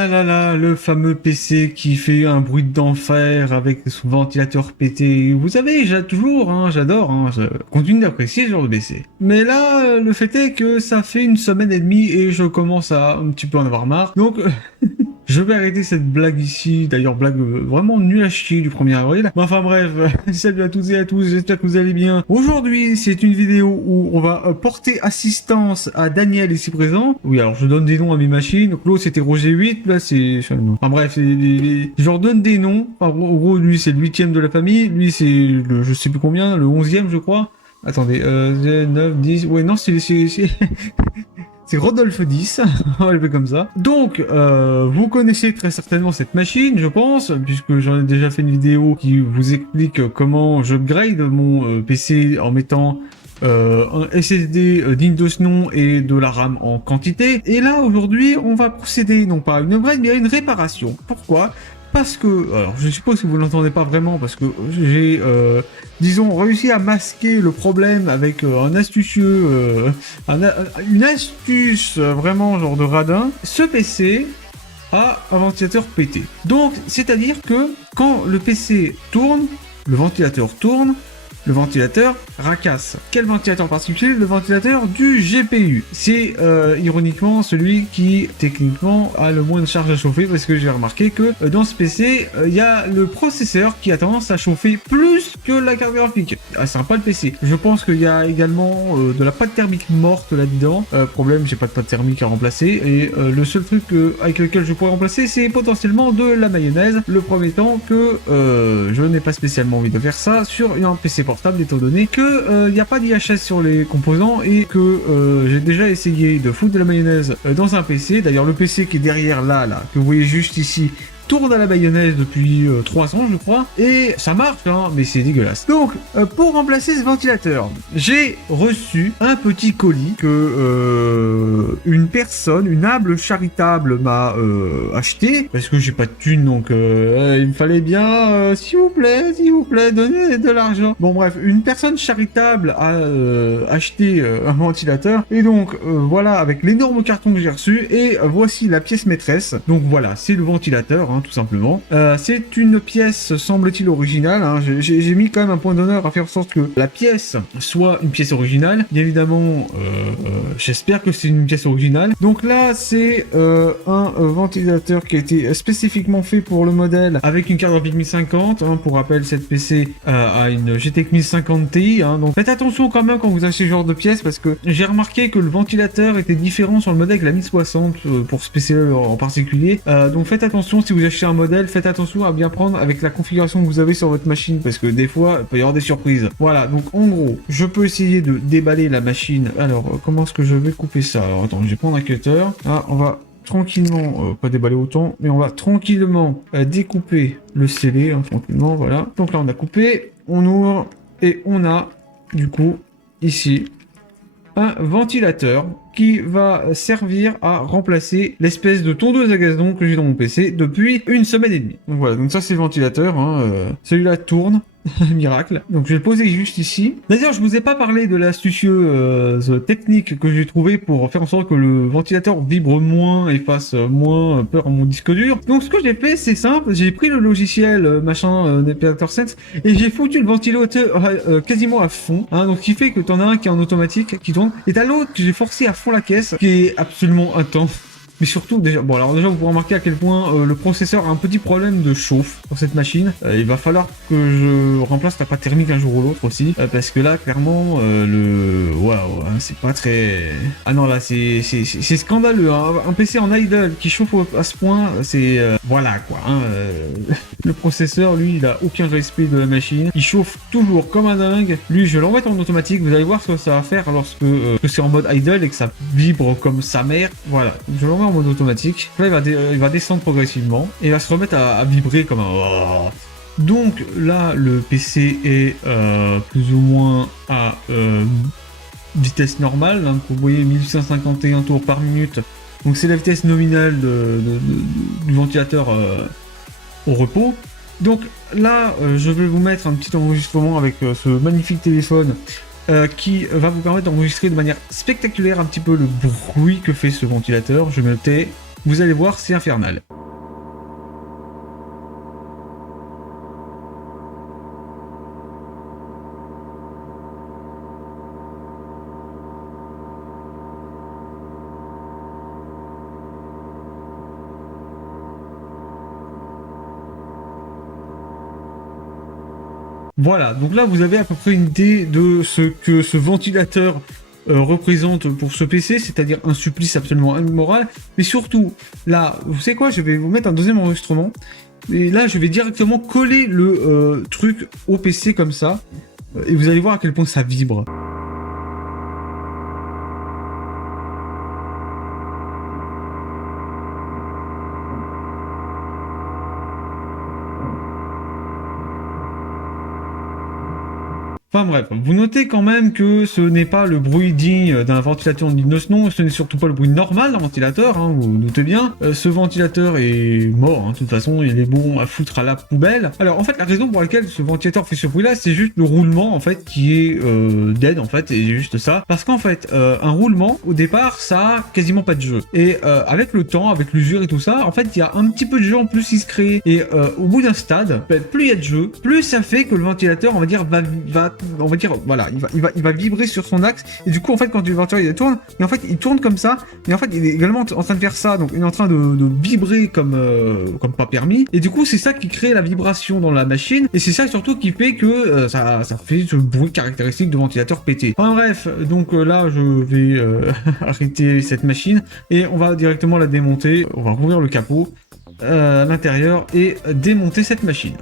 Ah là là, le fameux PC qui fait un bruit d'enfer avec son ventilateur pété. Vous savez, j'adore, je continue d'apprécier ce genre de PC. Mais là, le fait est que ça fait une semaine et demie et je commence à un petit peu en avoir marre. Donc, je vais arrêter cette blague ici, d'ailleurs blague vraiment nulle à chier du 1er avril. Mais enfin bref, salut à toutes et à tous, j'espère que vous allez bien. Aujourd'hui, c'est une vidéo où on va porter assistance à Daniel ici présent. Oui, alors je donne des noms à mes machines. Donc l'autre c'était Roger 8, là c'est... Enfin bref, je leur donne des noms. En gros, lui c'est le 8ème de la famille, lui c'est le je sais plus combien, le 11ème je crois. Attendez, 9, 10... Ouais non, c'est Rodolphe 10, on va l'appeler comme ça. Donc, vous connaissez très certainement cette machine, je pense, puisque j'en ai déjà fait une vidéo qui vous explique comment j'upgrade mon PC en mettant un SSD digne de ce nom et de la RAM en quantité. Et là, aujourd'hui, on va procéder non pas à une upgrade, mais à une réparation. Pourquoi ? Parce que, alors je suppose que vous ne l'entendez pas vraiment, parce que j'ai, disons, réussi à masquer le problème avec un astucieux, une astuce vraiment genre de radin. Ce PC a un ventilateur pété. Donc, c'est-à-dire que quand le PC tourne, le ventilateur tourne, le ventilateur racasse. Quel ventilateur particulier ? Le ventilateur du GPU. C'est ironiquement celui qui techniquement a le moins de charge à chauffer, parce que j'ai remarqué que dans ce PC, il y a le processeur qui a tendance à chauffer plus que la carte graphique. Ah, sympa le PC. Je pense qu'il y a également de la pâte thermique morte là-dedans. Problème, j'ai pas de pâte thermique à remplacer, et le seul truc avec lequel je pourrais remplacer, c'est potentiellement de la mayonnaise. Le premier temps que je n'ai pas spécialement envie de faire ça sur un PC portable, étant donné que il n'y a pas d'IHS sur les composants et que j'ai déjà essayé de foutre de la mayonnaise dans un PC. D'ailleurs, le PC qui est derrière là, que vous voyez juste ici, tourne à la mayonnaise depuis 3 ans je crois, et ça marche hein, mais c'est dégueulasse. Donc pour remplacer ce ventilateur, j'ai reçu un petit colis que une personne, une humble charitable m'a acheté, parce que j'ai pas de thune, donc il me fallait bien s'il vous plaît, donnez de l'argent. Bon bref, une personne charitable a acheté un ventilateur, et donc voilà, avec l'énorme carton que j'ai reçu, et voici la pièce maîtresse. Donc voilà, c'est le ventilateur hein, tout simplement. C'est une pièce, semble-t-il, originale. Hein. J'ai mis quand même un point d'honneur à faire en sorte que la pièce soit une pièce originale. Bien évidemment, j'espère que c'est une pièce originale. Donc là, c'est un ventilateur qui a été spécifiquement fait pour le modèle avec une carte graphique 1050. Hein. Pour rappel, cette PC a une GTX 1050 Ti. Hein. Donc faites attention quand même quand vous achetez ce genre de pièce, parce que j'ai remarqué que le ventilateur était différent sur le modèle avec la 1060 pour ce PC en particulier. Donc faites attention si vous achetez un modèle, faites attention à bien prendre avec la configuration que vous avez sur votre machine, parce que des fois il peut y avoir des surprises. Voilà, donc en gros, je peux essayer de déballer la machine. Alors, comment est-ce que je vais couper ça? Alors attends, je vais prendre un cutter. Ah, on va tranquillement, pas déballer autant, mais on va tranquillement découper le scellé, hein, tranquillement, voilà. Donc là on a coupé, on ouvre, et on a, du coup, ici, un ventilateur qui va servir à remplacer l'espèce de tondeuse à gazon que j'ai dans mon PC depuis une semaine et demie. Donc voilà, donc ça c'est le ventilateur, hein, celui-là tourne, miracle. Donc je vais le poser juste ici. D'ailleurs, je vous ai pas parlé de l'astucieuse technique que j'ai trouvé pour faire en sorte que le ventilateur vibre moins et fasse moins peur à mon disque dur. Donc ce que j'ai fait, c'est simple, j'ai pris le logiciel machin Navigator Sense et j'ai foutu le ventilateur quasiment à fond, hein, donc ce qui fait que t'en as un qui est en automatique qui tourne, et t'as l'autre que j'ai forcé à fond la caisse, qui est absolument intense. Mais surtout, déjà, bon alors déjà vous pouvez remarquer à quel point le processeur a un petit problème de chauffe sur cette machine. Il va falloir que je remplace la pâte thermique un jour ou l'autre aussi, parce que là clairement waouh, hein, c'est pas très... Ah non là c'est scandaleux, hein. Un PC en idle qui chauffe à ce point, c'est... Voilà quoi, hein, le processeur lui il a aucun respect de la machine, il chauffe toujours comme un dingue. Lui je vais l'en mettre en automatique, vous allez voir ce que ça va faire lorsque c'est en mode idle et que ça vibre comme sa mère. Voilà, je l'en mets en mode automatique. Là, il va descendre progressivement et il va se remettre à vibrer comme un... Donc là, le PC est plus ou moins à vitesse normale. Donc vous voyez 1851 tours par minute. Donc c'est la vitesse nominale du ventilateur au repos. Donc là, je vais vous mettre un petit enregistrement avec ce magnifique téléphone qui va vous permettre d'enregistrer de manière spectaculaire un petit peu le bruit que fait ce ventilateur. Je me le tais. vous allez voir, c'est infernal. Voilà, donc là vous avez à peu près une idée de ce que ce ventilateur représente pour ce PC, c'est-à-dire un supplice absolument immoral. Mais surtout, là, vous savez quoi, je vais vous mettre un deuxième enregistrement. Et là, je vais directement coller le truc au PC comme ça. Et vous allez voir à quel point ça vibre. Enfin bref, vous notez quand même que ce n'est pas le bruit digne d'un ventilateur digne de ce nom, ce n'est surtout pas le bruit normal d'un ventilateur, hein, vous notez bien. Ce ventilateur est mort, hein, de toute façon, il est bon à foutre à la poubelle. Alors en fait, la raison pour laquelle ce ventilateur fait ce bruit-là, c'est juste le roulement en fait qui est dead en fait, et juste ça. Parce qu'en fait, un roulement, au départ, ça a quasiment pas de jeu. Et avec le temps, avec l'usure et tout ça, en fait, il y a un petit peu de jeu en plus qui se crée. Et au bout d'un stade, plus il y a de jeu, plus ça fait que le ventilateur, on va dire, on va dire, voilà, il va vibrer sur son axe, et du coup, en fait, quand le ventilateur il tourne, et en fait, il tourne comme ça, et en fait, il est également en train de faire ça, donc il est en train de vibrer comme pas permis, et du coup, c'est ça qui crée la vibration dans la machine, et c'est ça surtout qui fait que ça fait ce bruit caractéristique de ventilateur pété. Enfin bref, donc là, je vais arrêter cette machine, et on va directement la démonter, on va rouvrir le capot à l'intérieur, et démonter cette machine.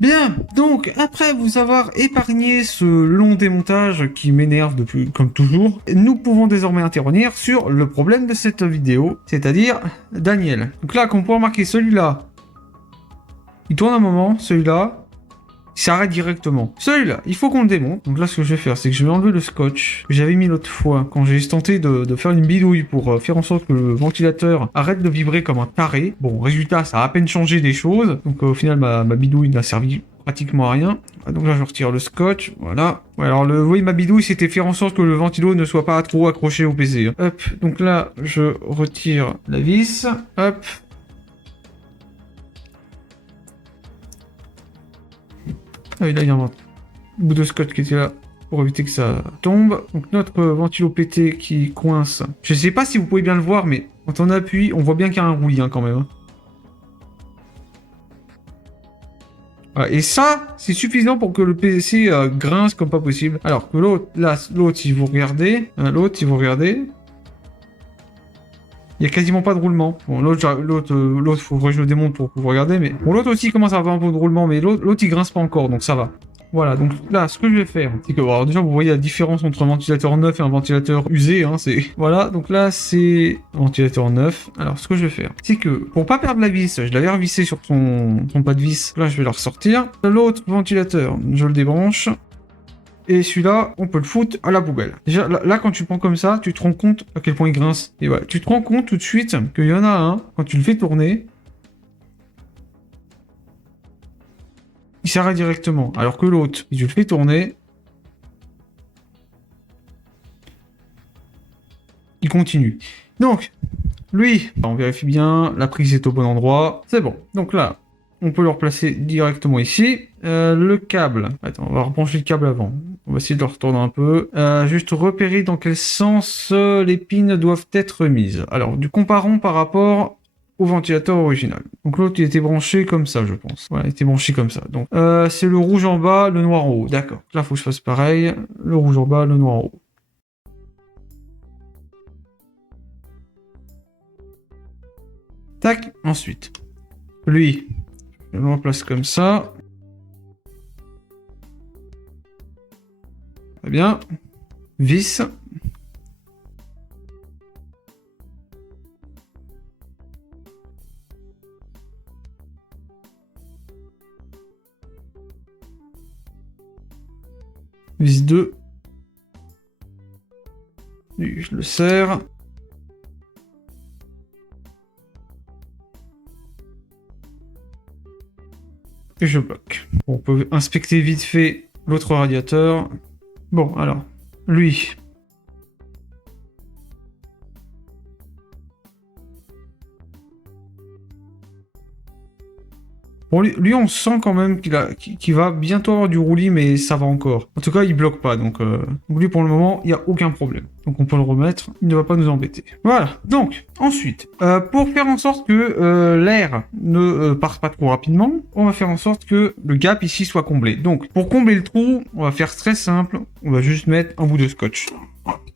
Bien, donc après vous avoir épargné ce long démontage qui m'énerve depuis comme toujours, nous pouvons désormais intervenir sur le problème de cette vidéo, c'est-à-dire Daniel. Donc là, comme on peut remarquer, celui-là, il tourne un moment, celui-là, il s'arrête directement. Celui-là, il faut qu'on le démonte. Donc là, ce que je vais faire, c'est que je vais enlever le scotch que j'avais mis l'autre fois, quand j'ai tenté de faire une bidouille pour faire en sorte que le ventilateur arrête de vibrer comme un taré. Bon, résultat, ça a à peine changé des choses. Donc au final, ma bidouille n'a servi pratiquement à rien. Donc là, je retire le scotch, voilà. Ouais, alors, oui, ma bidouille, c'était faire en sorte que le ventilo ne soit pas trop accroché au PC. Hop, donc là, je retire la vis. Hop. Ah oui, là, il y a un bout de scotch qui était là pour éviter que ça tombe. Donc notre ventilo pété qui coince. Je sais pas si vous pouvez bien le voir, mais quand on appuie, on voit bien qu'il y a un roulis quand même. Voilà. Et ça, c'est suffisant pour que le PC grince comme pas possible. Alors que l'autre, là, l'autre, si vous regardez, Il y a quasiment pas de roulement. Bon, l'autre, faudrait que je le démonte pour que vous regardez, mais bon, l'autre aussi commence à avoir un peu de roulement, mais l'autre il grince pas encore, donc ça va. Voilà, donc là, ce que je vais faire, c'est que, alors déjà, vous voyez la différence entre un ventilateur neuf et un ventilateur usé, hein, c'est... Voilà, donc là, c'est un ventilateur neuf. Alors, ce que je vais faire, c'est que, pour pas perdre la vis, je l'avais revissé sur son pas de vis, là, je vais la ressortir. L'autre ventilateur, je le débranche. Et celui-là, on peut le foutre à la poubelle. Déjà, là, quand tu prends comme ça, tu te rends compte à quel point il grince. Et ouais, tu te rends compte tout de suite qu'il y en a un, quand tu le fais tourner, il s'arrête directement. Alors que l'autre, si tu le fais tourner, il continue. Donc, lui, on vérifie bien, la prise est au bon endroit. C'est bon. Donc là, on peut le replacer directement ici. Le câble. Attends, on va rebrancher le câble avant. On va essayer de le retourner un peu. Juste repérer dans quel sens les pins doivent être mises. Alors, comparons par rapport au ventilateur original. Donc l'autre, il était branché comme ça, je pense. Voilà, il était branché comme ça. Donc, c'est le rouge en bas, le noir en haut. D'accord. Là, faut que je fasse pareil. Le rouge en bas, le noir en haut. Tac. Ensuite, lui, je le replace comme ça. Très bien. Vis. Vis 2. Lui, je le serre. Et je bloque. Bon, on peut inspecter vite fait l'autre radiateur. Bon, alors, lui. Bon, lui, on sent quand même qu'il va bientôt avoir du roulis, mais ça va encore. En tout cas, il bloque pas, donc lui, pour le moment, il n'y a aucun problème. Donc on peut le remettre, il ne va pas nous embêter. Voilà, donc, ensuite, pour faire en sorte que l'air ne parte pas trop rapidement, on va faire en sorte que le gap ici soit comblé. Donc, pour combler le trou, on va faire très simple, on va juste mettre un bout de scotch.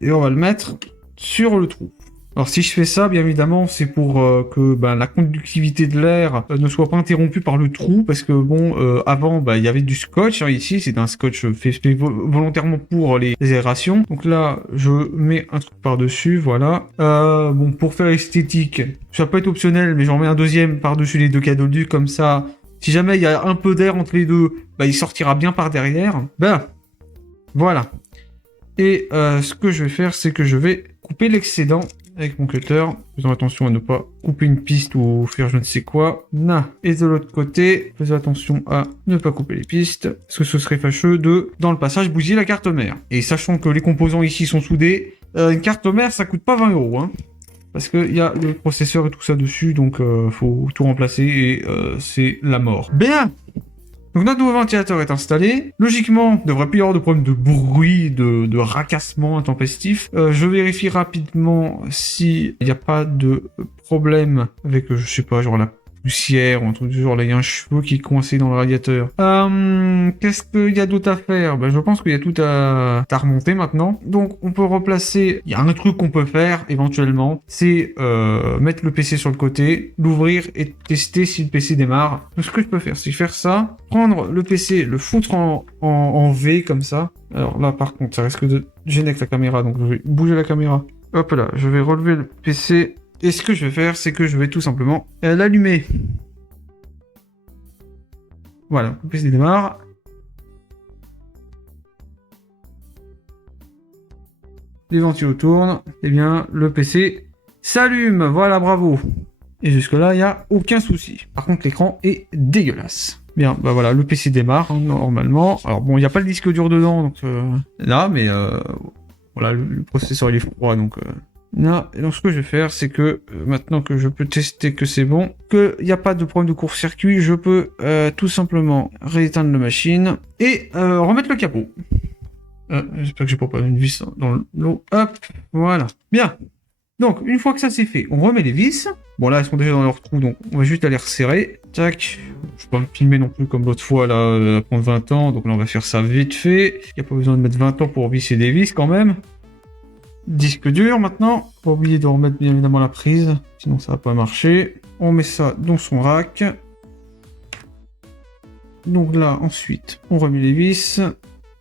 Et on va le mettre sur le trou. Alors si je fais ça, bien évidemment, c'est pour que la conductivité de l'air ne soit pas interrompue par le trou, parce que bon, avant, il y avait du scotch, hein, ici, c'est un scotch fait volontairement pour les aérations. Donc là, je mets un truc par-dessus, voilà. Bon, pour faire esthétique, ça peut être optionnel, mais j'en mets un deuxième par-dessus les deux cadoducs, comme ça, si jamais il y a un peu d'air entre les deux, il sortira bien par derrière. Voilà. Et ce que je vais faire, c'est que je vais couper l'excédent avec mon cutter, faisant attention à ne pas couper une piste ou faire je ne sais quoi. Et de l'autre côté, faisons attention à ne pas couper les pistes, parce que ce serait fâcheux de, dans le passage, bousiller la carte mère. Et sachant que les composants ici sont soudés, une carte mère, ça coûte pas 20 €, hein. Parce qu'il y a le processeur et tout ça dessus, donc faut tout remplacer et c'est la mort. Bien. Donc notre nouveau ventilateur est installé. Logiquement, il ne devrait plus y avoir de problème de bruit, de racassement intempestif. Je vérifie rapidement s'il n'y a pas de problème avec, je sais pas, genre la poussière ou un truc du genre. Là, il y a un cheveu qui est coincé dans le radiateur. Qu'est-ce qu'il y a d'autre à faire? Je pense qu'il y a tout à remonter maintenant. Donc, on peut replacer... Il y a un truc qu'on peut faire, éventuellement, c'est mettre le PC sur le côté, l'ouvrir et tester si le PC démarre. Donc, ce que je peux faire, c'est faire ça, prendre le PC, le foutre en V, comme ça. Alors là, par contre, ça risque de gêner avec la caméra, donc je vais bouger la caméra. Hop là, je vais relever le PC... Et ce que je vais faire, c'est que je vais tout simplement l'allumer. Voilà, le PC démarre. Les ventilos tournent. Eh bien, le PC s'allume. Voilà, bravo. Et jusque-là, il n'y a aucun souci. Par contre, l'écran est dégueulasse. Bien, voilà, le PC démarre, hein, normalement. Alors bon, il n'y a pas le disque dur dedans, donc là, mais voilà, le processeur il est froid, donc... Non, et donc ce que je vais faire, c'est que maintenant que je peux tester que c'est bon, qu'il n'y a pas de problème de court-circuit, je peux tout simplement rééteindre la machine et remettre le capot. J'espère que j'ai pas une vis dans l'eau. Hop, voilà. Bien. Donc, une fois que ça c'est fait, on remet les vis. Bon, là, elles sont déjà dans leur trou, donc on va juste aller resserrer. Tac. Je peux pas me filmer non plus comme l'autre fois, là, prendre 20 ans. Donc là, on va faire ça vite fait. Il n'y a pas besoin de mettre 20 ans pour visser des vis quand même. disque dur maintenant. Pas oublier de remettre bien évidemment la prise, sinon ça va pas marcher. On met ça dans son rack. Donc là, ensuite, on remet les vis.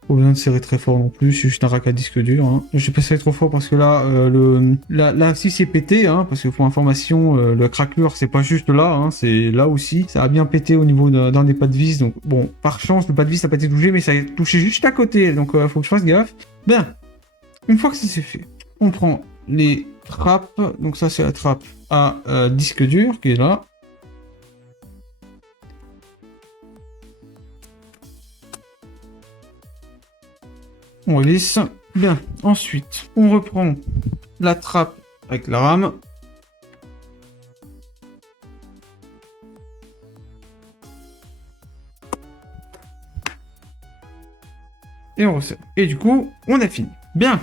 Pas besoin de serrer très fort non plus, c'est juste un rack à disque dur. Hein. Je vais pas serrer trop fort parce que là, là si c'est pété, hein, parce que pour information, le craquelure c'est pas juste là, hein, c'est là aussi. Ça a bien pété au niveau d'un des pas de vis. Donc bon, par chance, le pas de vis n'a pas été touché, mais ça a touché juste à côté. Donc faut que je fasse gaffe. Bien, une fois que ça c'est fait, on prend les trappes. Donc ça c'est la trappe à disque dur qui est là. On glisse. Bien. Ensuite, on reprend la trappe avec la rame. Et on resserre. Et du coup, on a fini. Bien.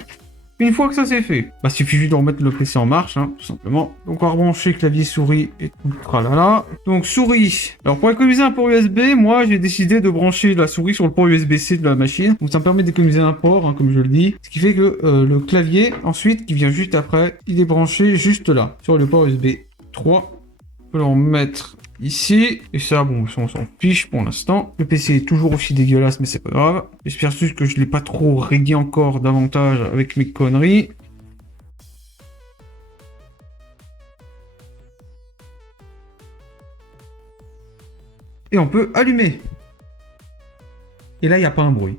Une fois que ça c'est fait, bah suffit juste de remettre le PC en marche, hein, tout simplement. Donc on va rebrancher clavier souris et tout le tralala. Donc souris. Alors pour économiser un port USB, moi j'ai décidé de brancher la souris sur le port USB-C de la machine. Donc ça me permet d'économiser un port, hein, comme je le dis. Ce qui fait que le clavier, ensuite, qui vient juste après, il est branché juste là, sur le port USB 3. On peut le remettre ici, et ça, bon, on s'en fiche pour l'instant. Le PC est toujours aussi dégueulasse, mais c'est pas grave. J'espère juste que je l'ai pas trop rayé encore davantage avec mes conneries. Et on peut allumer. Et là, il n'y a pas un bruit.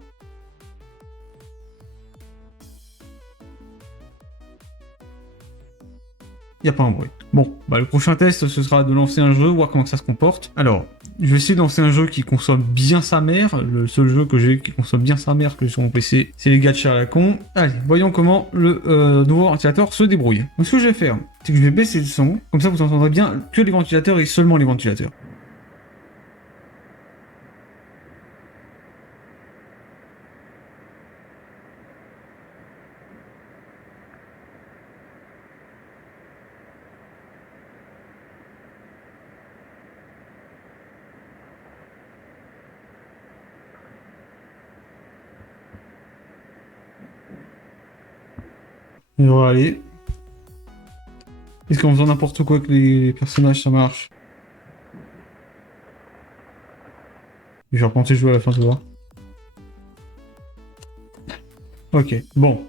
Il n'y a pas un bruit. Bon, bah le prochain test, ce sera de lancer un jeu, voir comment ça se comporte. Alors, je vais essayer de lancer un jeu qui consomme bien sa mère. Le seul jeu que j'ai qui consomme bien sa mère que j'ai sur mon PC, c'est les gachas à la con. Allez, voyons comment le nouveau ventilateur se débrouille. Donc ce que je vais faire, c'est que je vais baisser le son. Comme ça, vous entendrez bien que les ventilateurs et seulement les ventilateurs. Et on va aller. Est-ce qu'en faisant n'importe quoi avec les personnages, ça marche? Je vais repenser jouer à la fin, tu vois. Ok, bon.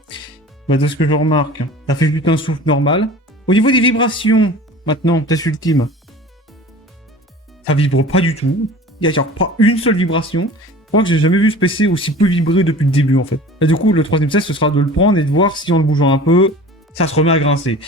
Bah, de ce que je remarque, ça fait juste un souffle normal. Au niveau des vibrations, maintenant, test ultime. Ça vibre pas du tout. Il y a genre pas une seule vibration. Je crois que j'ai jamais vu ce PC aussi peu vibrer depuis le début, en fait. Et du coup, le troisième test, ce sera de le prendre et de voir si en le bougeant un peu, ça se remet à grincer.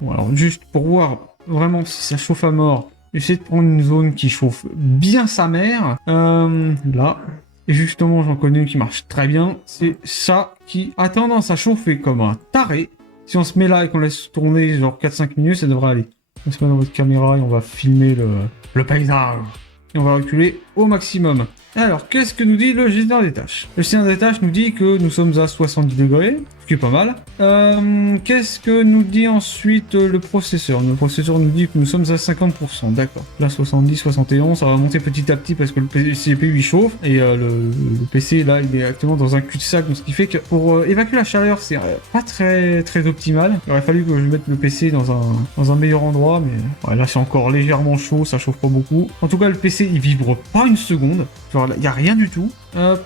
Bon, alors, juste pour voir vraiment si ça chauffe à mort, j'essaie de prendre une zone qui chauffe bien sa mère. Là. Et justement, j'en connais une qui marche très bien. C'est ça qui a tendance à chauffer comme un taré. Si on se met là et qu'on laisse tourner genre 4-5 minutes, ça devrait aller. On se met dans votre caméra et on va filmer le paysage. Et on va reculer au maximum. Alors, qu'est-ce que nous dit le gestionnaire des tâches? Le gestionnaire des tâches nous dit que nous sommes à 70 degrés, ce qui est pas mal. Qu'est-ce que nous dit ensuite le processeur? Le processeur nous dit que nous sommes à 50%, d'accord. Là, 70, 71, ça va monter petit à petit parce que le CPU il chauffe. Et le PC, là, il est actuellement dans un cul-de-sac. Donc, ce qui fait que pour évacuer la chaleur, c'est pas très optimal. Il aurait fallu que je mette le PC dans un meilleur endroit. Mais ouais, là, c'est encore légèrement chaud, ça chauffe pas beaucoup. En tout cas, le PC, il vibre pas une seconde. Genre, il n'y a rien du tout. Hop.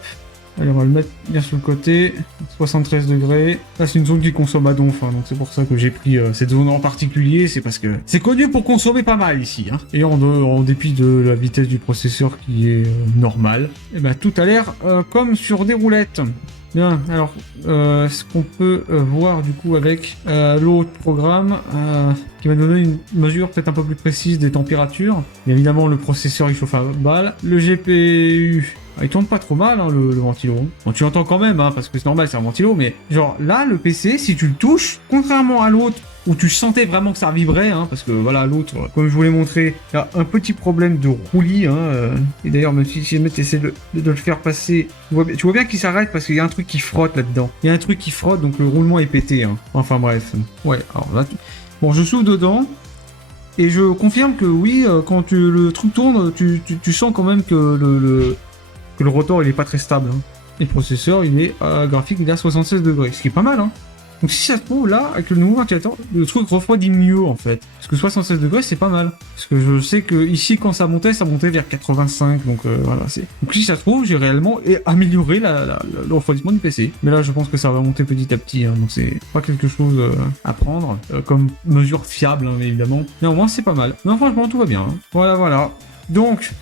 Allez, on va le mettre bien sur le côté. 73 degrés. Là, c'est une zone qui consomme à donf. Hein, donc, c'est pour ça que j'ai pris cette zone en particulier. C'est parce que c'est connu pour consommer pas mal ici. Hein. Et en dépit de la vitesse du processeur qui est normale, et ben, tout a l'air comme sur des roulettes. Bien, alors, ce qu'on peut voir du coup avec l'autre programme qui va donner une mesure peut-être un peu plus précise des températures. Bien évidemment, le processeur il chauffe à balle. Le GPU, il tourne pas trop mal, hein, le ventilo. Bon, tu entends quand même, hein, parce que c'est normal, c'est un ventilo, mais genre là, le PC, si tu le touches, contrairement à l'autre, où tu sentais vraiment que ça vibrait, hein, parce que voilà, l'autre, comme je vous l'ai montré, il y a un petit problème de roulis, hein, et d'ailleurs, même si jamais tu essaies de le faire passer, tu vois bien qu'il s'arrête parce qu'il y a un truc qui frotte là-dedans. Il y a un truc qui frotte, donc le roulement est pété. Hein. Enfin bref. Ouais, alors là, bon, je souffle dedans, et je confirme que oui, quand le truc tourne, tu sens quand même que le rotor, il est pas très stable. Hein. Et le processeur, il est graphique, il est à 76 degrés, ce qui est pas mal, hein. Donc si ça se trouve, là, avec le nouveau ventilateur, le truc refroidit mieux, en fait. Parce que 76 degrés, c'est pas mal. Parce que je sais que ici, quand ça montait vers 85. Donc voilà, c'est... Donc si ça se trouve, j'ai réellement amélioré le refroidissement du PC. Mais là, je pense que ça va monter petit à petit. Hein, donc c'est pas quelque chose à prendre comme mesure fiable, hein, évidemment. Mais au moins, c'est pas mal. Non, franchement, tout va bien. Hein. Voilà. Donc...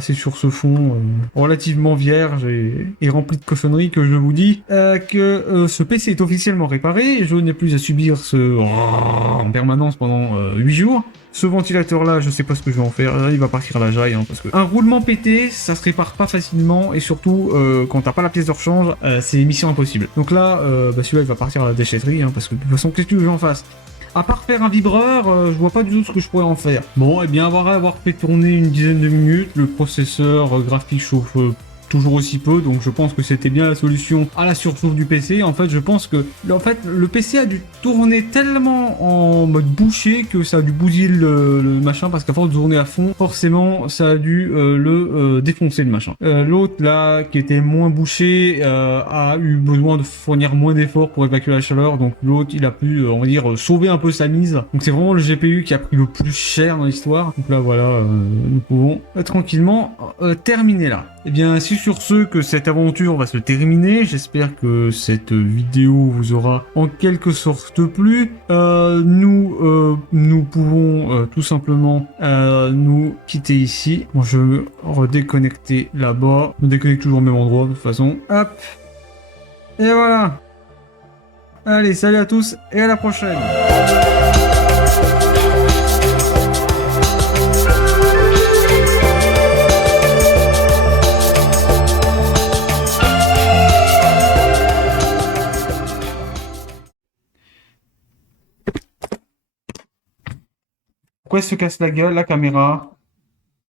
c'est sur ce fond relativement vierge et rempli de cochonneries que je vous dis que ce PC est officiellement réparé. Je n'ai plus à subir ce en permanence pendant 8 jours. Ce ventilateur là, je sais pas ce que je vais en faire. Là, il va partir à la jaille hein, parce que un roulement pété, ça se répare pas facilement et surtout quand t'as pas la pièce de rechange, c'est mission impossible. Donc là, celui-là il va partir à la déchetterie hein, parce que de toute façon, qu'est-ce que je veux en fasse? À part faire un vibreur, je vois pas du tout ce que je pourrais en faire. Bon, et bien avoir fait tourner une dizaine de minutes, le processeur graphique chauffe toujours aussi peu, donc je pense que c'était bien la solution à la surchauffe du PC. En fait, je pense que le PC a dû tourner tellement en mode bouché que ça a dû bousiller le machin, parce qu'à force de tourner à fond, forcément, ça a dû le défoncer le machin. L'autre là, qui était moins bouché, a eu besoin de fournir moins d'efforts pour évacuer la chaleur, donc l'autre il a pu, on va dire, sauver un peu sa mise. Donc c'est vraiment le GPU qui a pris le plus cher dans l'histoire. Donc là voilà, nous pouvons tranquillement terminer là. Et bien, si sur ce que cette aventure va se terminer, j'espère que cette vidéo vous aura en quelque sorte plu. Nous pouvons tout simplement nous quitter ici. Bon, je vais me redéconnecter là-bas. Je me déconnecte toujours au même endroit de toute façon. Hop. Et voilà. Allez, salut à tous et à la prochaine. Pourquoi elle se casse la gueule, la caméra?